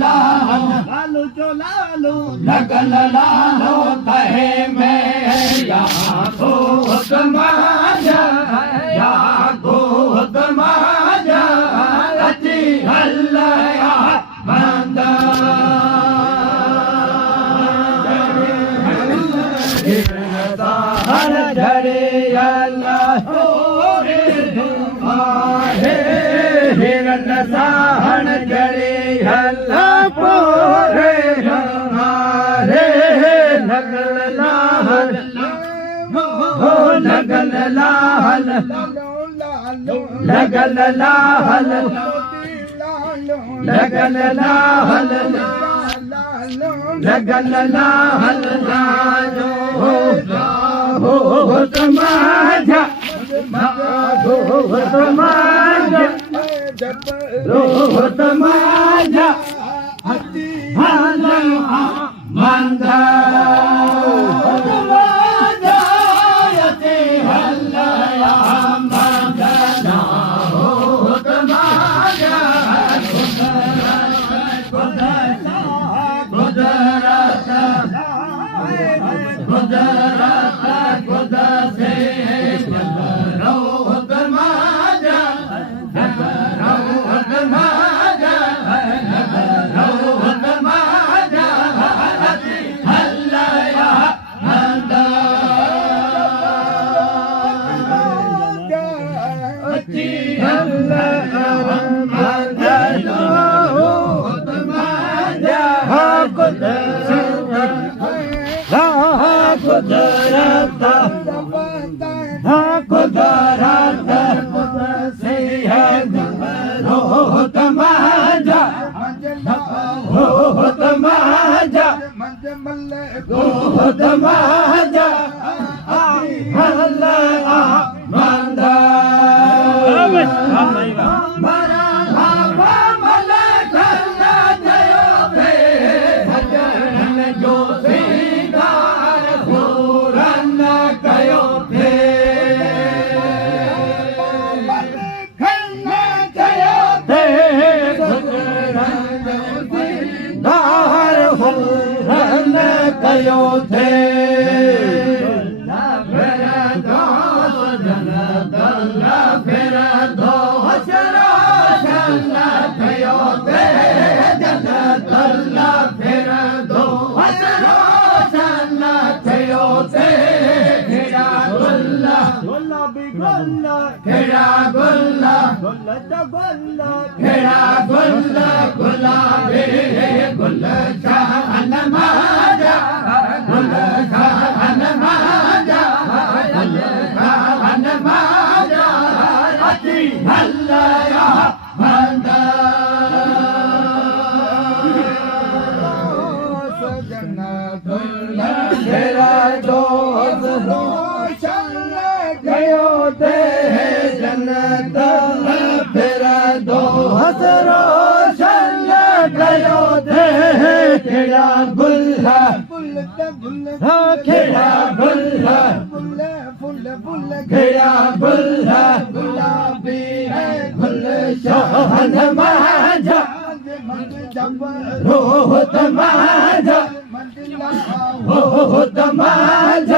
लालू जो लालू लगल लालो कहे मैं या गोद माजा या गोद माजा अची हलया बंदा हर धरे अल्लाह हिरन साहन जड़े हल्ला पोरे हमारे लगल लाल हो लगल लाल लगल लाल लगल लाल लगल लाल हो तमाजा हो तमाजा रोहत माझा हला मंदा माझा यते हल्ला मंदा रोहत माझा गुजरात से रोहत माझा रोहत माझा